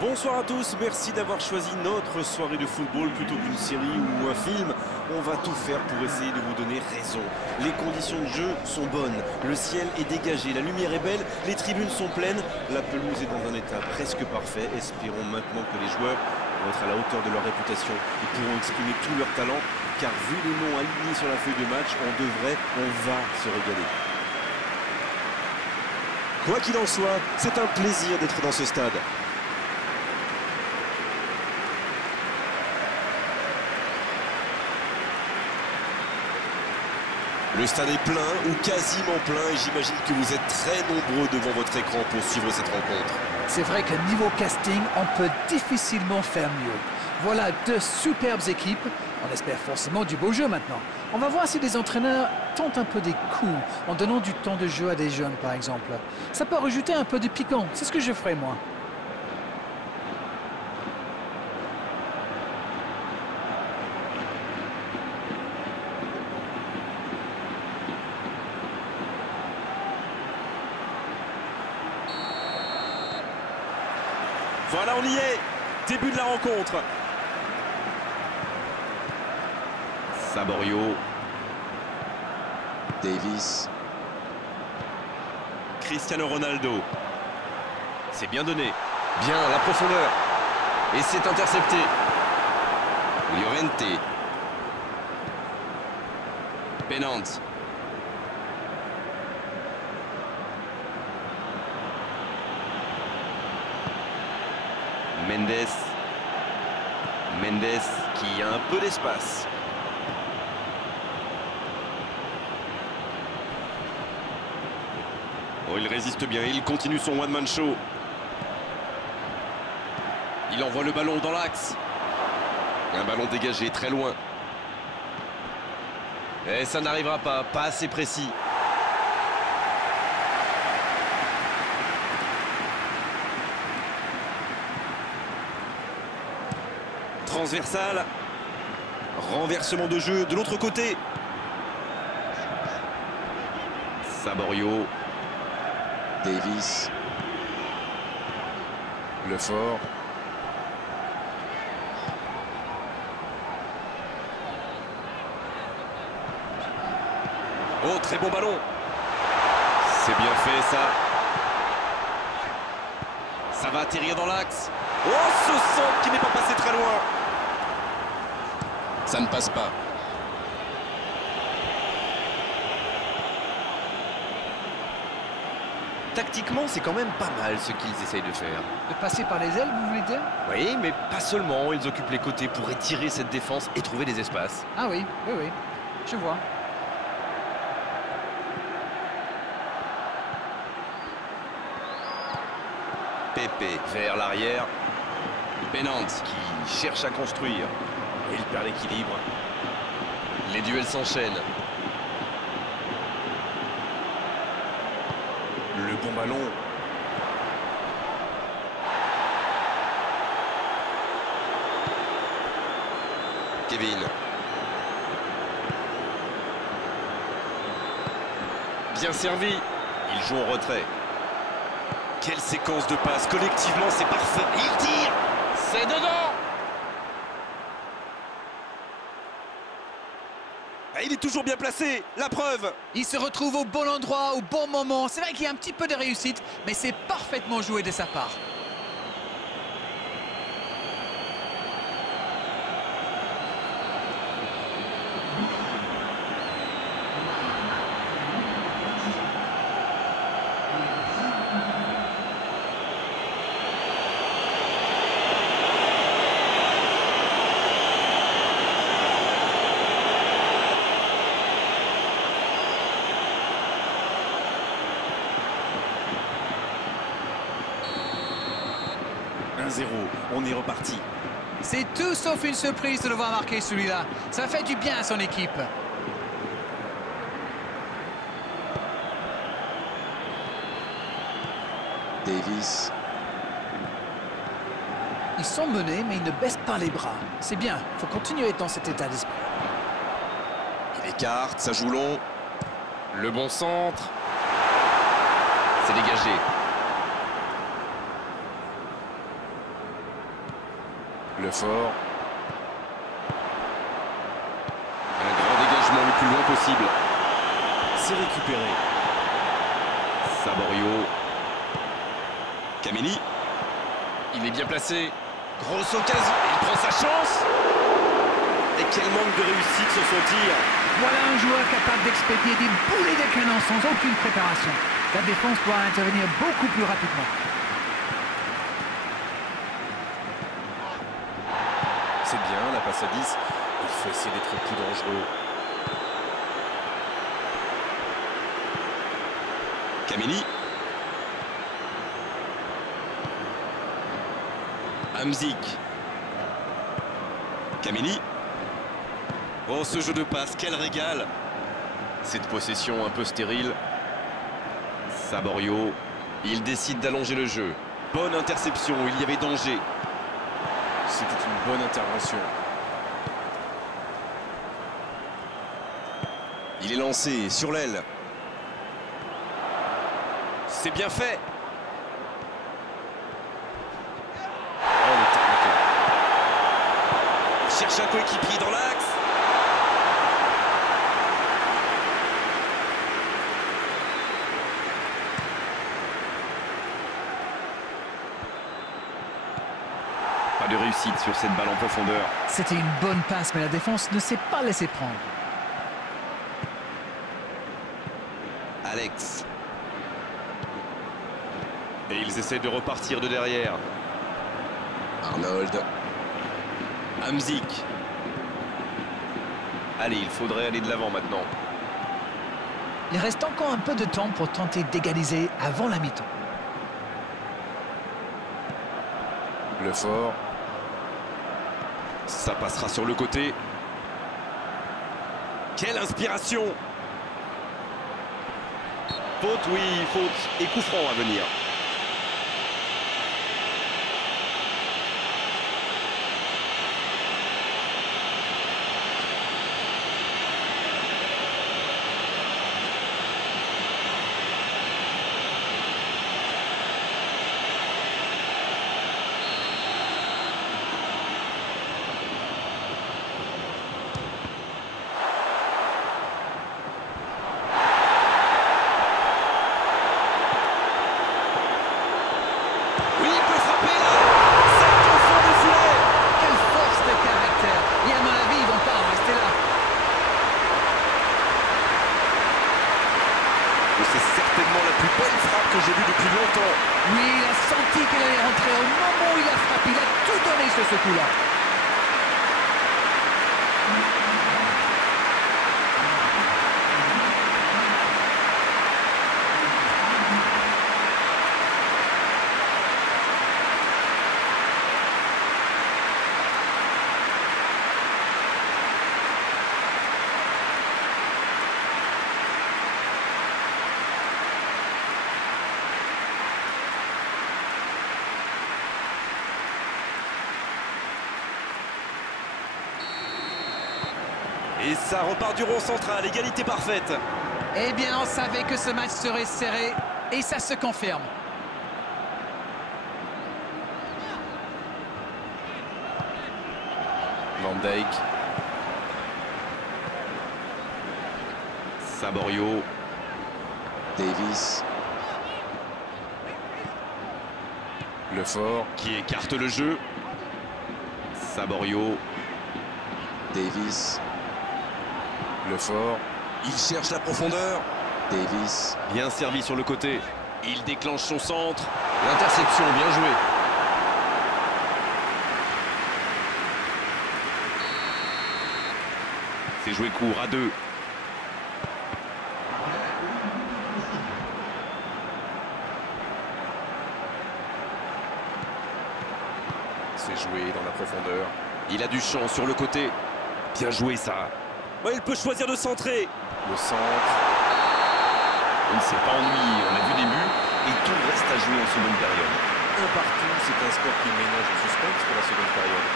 Bonsoir à tous, merci d'avoir choisi notre soirée de football plutôt qu'une série ou un film. On va tout faire pour essayer de vous donner raison. Les conditions de jeu sont bonnes, le ciel est dégagé, la lumière est belle, les tribunes sont pleines, la pelouse est dans un état presque parfait. Espérons maintenant que les joueurs vont être à la hauteur de leur réputation et pourront exprimer tout leur talent, car vu les noms alignés sur la feuille de match, on va se régaler. Quoi qu'il en soit, c'est un plaisir d'être dans ce stade. Le stade est plein ou quasiment plein et j'imagine que vous êtes très nombreux devant votre écran pour suivre cette rencontre. C'est vrai que niveau casting, on peut difficilement faire mieux. Voilà deux superbes équipes. On espère forcément du beau jeu maintenant. On va voir si les entraîneurs tentent un peu des coups en donnant du temps de jeu à des jeunes, par exemple. Ça peut rajouter un peu de piquant. C'est ce que je ferai, moi. Voilà, on y est. Début de la rencontre. Saborio. Davis. Cristiano Ronaldo. C'est bien donné. Bien, la profondeur. Et c'est intercepté. Llorente. Penante. Mendes qui a un peu d'espace. Oh, il résiste bien, il continue son one-man show. Il envoie le ballon dans l'axe. Un ballon dégagé très loin. Et ça n'arrivera pas assez précis. Transversal, renversement de jeu de l'autre côté. Saborio. Davis. Lefort. Oh, très bon ballon. C'est bien fait ça. Ça va atterrir dans l'axe. Oh, ce centre qui n'est pas passé très loin. Ça ne passe pas. Tactiquement, c'est quand même pas mal ce qu'ils essayent de faire. De passer par les ailes, vous voulez dire? Oui, mais pas seulement. Ils occupent les côtés pour étirer cette défense et trouver des espaces. Ah oui, je vois. Pepe vers l'arrière. Penante qui cherche à construire. Et il perd l'équilibre. Les duels s'enchaînent. Le bon ballon. Kevin. Bien servi. Il joue en retrait. Quelle séquence de passes. Collectivement, c'est parfait. Il tire. C'est dedans. Ah, il est toujours bien placé. La preuve. Il se retrouve au bon endroit, au bon moment. C'est vrai qu'il y a un petit peu de réussite, mais c'est parfaitement joué de sa part. On est reparti. C'est tout sauf une surprise de le voir marquer celui-là. Ça fait du bien à son équipe. Davis. Ils sont menés, mais ils ne baissent pas les bras. C'est bien, il faut continuer dans cet état d'esprit. Il écarte, ça joue long. Le bon centre. C'est dégagé. Le fort. Un grand dégagement le plus loin possible. C'est récupéré. Saborio. Kameni. Il est bien placé. Grosse occasion. Il prend sa chance. Et quel manque de réussite sur son tir. Voilà un joueur capable d'expédier des boulets de canon sans aucune préparation. La défense doit intervenir beaucoup plus rapidement. C'est bien, la passe à 10. Il faut essayer d'être plus dangereux. Kameni. Hamzik. Kameni. Oh, ce jeu de passe, quel régal. Cette possession un peu stérile. Saborio. Il décide d'allonger le jeu. Bonne interception, il y avait danger. C'était une bonne intervention. Il est lancé sur l'aile. C'est bien fait. Oh, le target. Cherche un coéquipier dans l'axe. Pas de réussite sur cette balle en profondeur. C'était une bonne passe, mais la défense ne s'est pas laissée prendre. Alex. Et ils essaient de repartir de derrière. Arnold. Hamzik. Allez, il faudrait aller de l'avant maintenant. Il reste encore un peu de temps pour tenter d'égaliser avant la mi-temps. Le fort. Ça passera sur le côté. Quelle inspiration! Faute, oui, faute. Et coup franc à venir. C'est certainement la plus belle frappe que j'ai vue depuis longtemps. Oui, il a senti qu'elle allait rentrer au moment où il a frappé. Il a tout donné sur ce coup-là. Et ça repart du rond central, égalité parfaite. Eh bien, on savait que ce match serait serré et ça se confirme. Van Dijk. Saborio. Davis. Le fort. Qui écarte le jeu. Saborio. Davis. Le fort. Il cherche la profondeur. Davis. Bien servi sur le côté. Il déclenche son centre. L'interception, bien joué. C'est joué court à 2. C'est joué dans la profondeur. Il a du champ sur le côté. Bien joué ça. Ouais, il peut choisir de centrer. Le centre. Il ne s'est pas ennuyé. On a vu des buts et tout reste à jouer en seconde période. Un partout, c'est un score qui ménage le suspense pour la seconde période.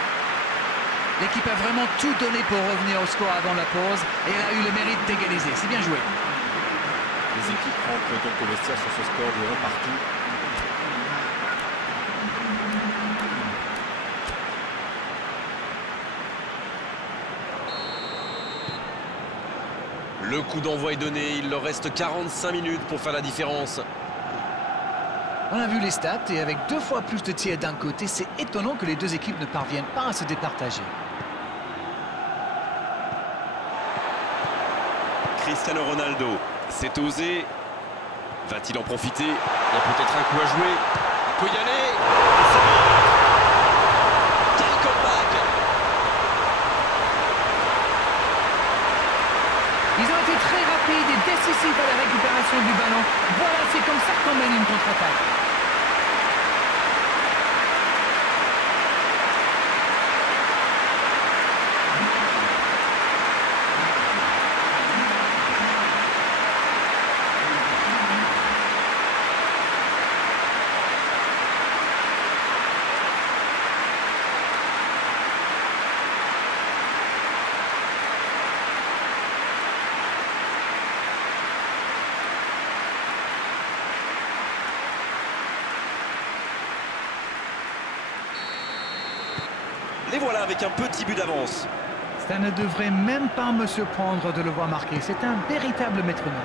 L'équipe a vraiment tout donné pour revenir au score avant la pause et elle a eu le mérite d'égaliser. C'est bien joué. Les équipes rentrent donc au vestiaire sur ce score de 1 partout. Le coup d'envoi est donné, il leur reste 45 minutes pour faire la différence. On a vu les stats et avec 2 fois plus de tirs d'un côté, c'est étonnant que les deux équipes ne parviennent pas à se départager. Cristiano Ronaldo, c'est osé. Va-t-il en profiter? Il y a peut-être un coup à jouer. Il peut y aller. Et c'est bon. Quel comeback! Ils ont été très rapides et décisifs à la récupération du ballon. Voilà, c'est comme ça qu'on mène une contre-attaque. Les voilà avec un petit but d'avance. Ça ne devrait même pas me surprendre de le voir marquer. C'est un véritable métronome.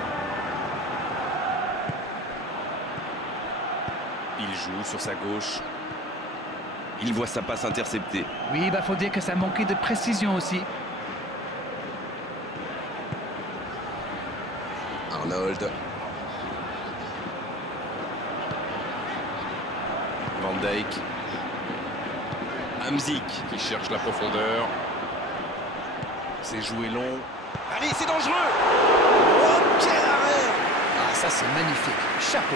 Il joue sur sa gauche. Il voit sa passe interceptée. Oui, faut dire que ça manquait de précision aussi. Arnold. Van Dijk. Hamzik qui cherche la profondeur. C'est joué long. Allez, c'est dangereux! Oh, quel arrêt! Ah, ça c'est magnifique. Chapeau.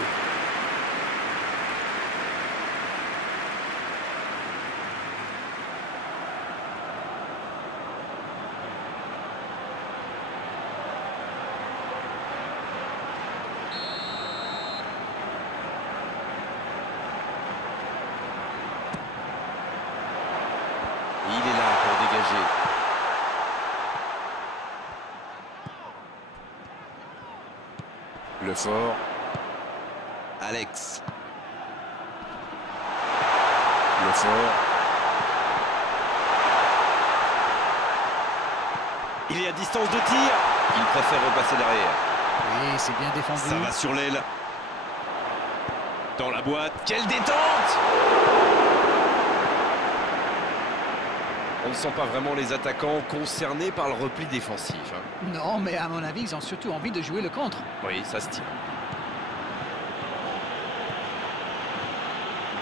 Il est là pour dégager. Le fort. Alex. Le fort. Il est à distance de tir. Il préfère repasser derrière. Oui, c'est bien défendu. Ça va sur l'aile. Dans la boîte. Quelle détente! On ne sent pas vraiment les attaquants concernés par le repli défensif. Non, mais à mon avis, ils ont surtout envie de jouer le contre. Oui, ça se tient.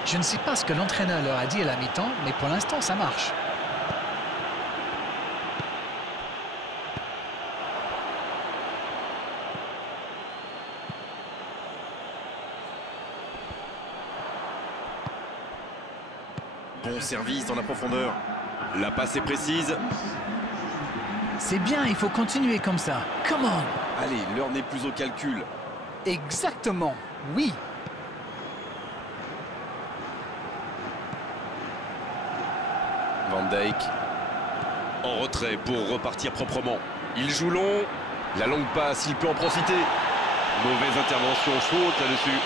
Je ne sais pas ce que l'entraîneur leur a dit à la mi-temps, mais pour l'instant, ça marche. Bon service dans la profondeur. La passe est précise. C'est bien, il faut continuer comme ça. Come on! Allez, l'heure n'est plus au calcul. Exactement, oui. Van Dijk. En retrait pour repartir proprement. Il joue long. La longue passe, il peut en profiter. Mauvaise intervention, faute là-dessus.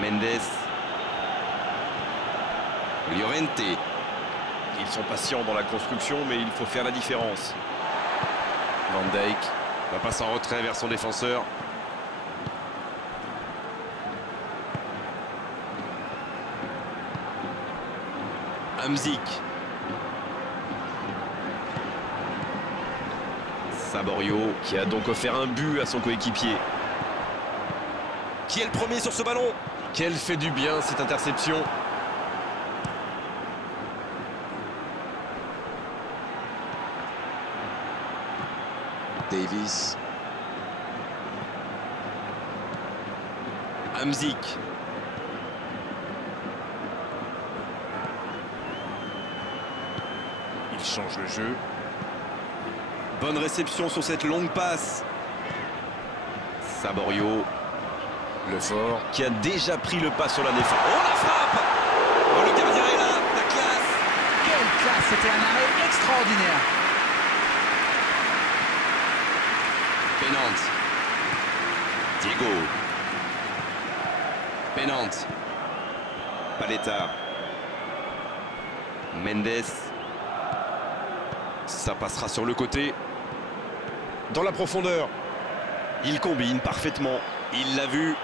Mendes. Llorente. Ils sont patients dans la construction, mais il faut faire la différence. Van Dijk va passer en retrait vers son défenseur. Hamzik. Saborio qui a donc offert un but à son coéquipier. Qui est le premier sur ce ballon? Quelle fait du bien cette interception. Davis. Hamzik. change le jeu. Bonne réception sur cette longue passe. Saborio Le fort. qui a déjà pris le pas sur la défense. Oh la frappe! Oh le gardien est là, la classe! Quelle classe, c'était un arrêt extraordinaire. Penante. Diego. Penante. Paletta. Mendes. Ça passera sur le côté. Dans la profondeur. Il combine parfaitement. Il l'a vu.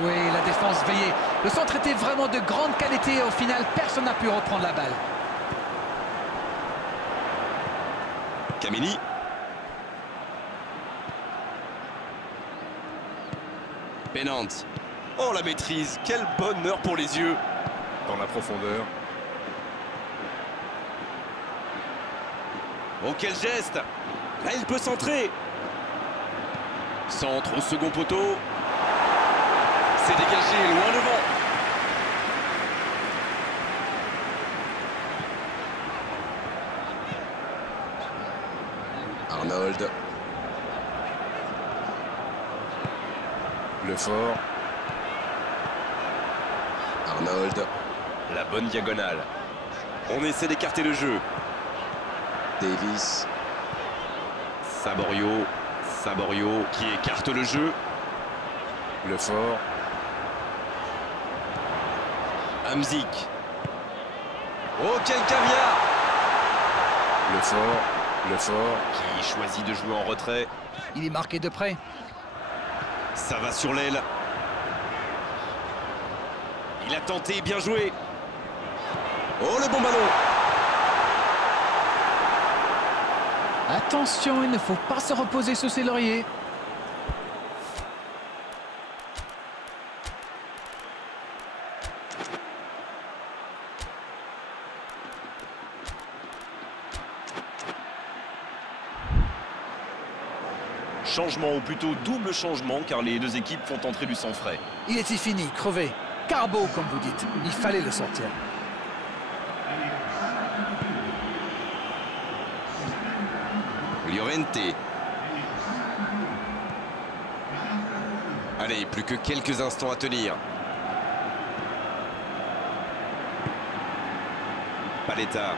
Oui, la défense veillait. Le centre était vraiment de grande qualité et au final, personne n'a pu reprendre la balle. Kameni. Penante. Oh la maîtrise, quel bonheur pour les yeux. Dans la profondeur. Oh quel geste! Là il peut centrer. Centre au second poteau. C'est dégagé, loin devant. Arnold. Le fort. Arnold. La bonne diagonale. On essaie d'écarter le jeu. Davis. Saborio. Saborio qui écarte le jeu. Le fort. Hamzik. Oh quel caviar! Le fort. Le fort. Qui choisit de jouer en retrait. Il est marqué de près. Ça va sur l'aile. Il a tenté, bien joué. Oh le bon ballon! Attention, il ne faut pas se reposer sur ses lauriers. Changement, ou plutôt double changement, car les deux équipes font entrer du sang frais. Il était fini, crevé. Carbo, comme vous dites. Il fallait le sortir. Llorente. Allez, plus que quelques instants à tenir. Paletta.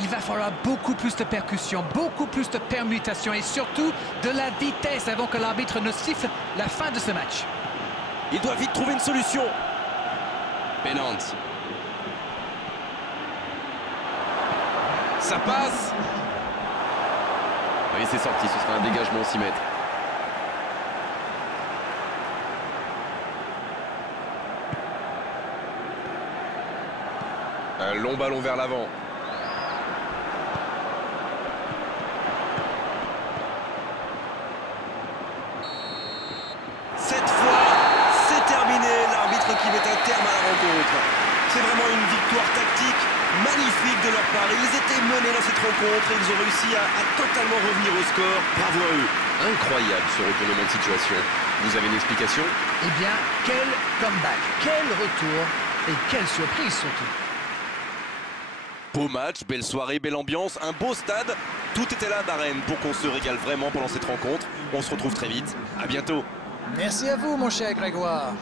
Il va falloir beaucoup plus de percussion, beaucoup plus de permutations et surtout de la vitesse avant que l'arbitre ne siffle la fin de ce match. Il doit vite trouver une solution. Penante. Ça passe. Oui, c'est sorti, ce sera un dégagement 6 mètres. Un long ballon vers l'avant. Cette fois, c'est terminé. L'arbitre qui met un terme à la rencontre. C'est vraiment une victoire tactique magnifique de leur part. Ils étaient menés dans cette rencontre et ils ont réussi à totalement revenir au score. Bravo à eux. Incroyable ce retournement de situation. Vous avez une explication? Eh bien, quel comeback, quel retour et quelle surprise surtout. Beau match, belle soirée, belle ambiance, un beau stade. Tout était là d'Arène pour qu'on se régale vraiment pendant cette rencontre. On se retrouve très vite. À bientôt. Merci à vous, mon cher Grégoire.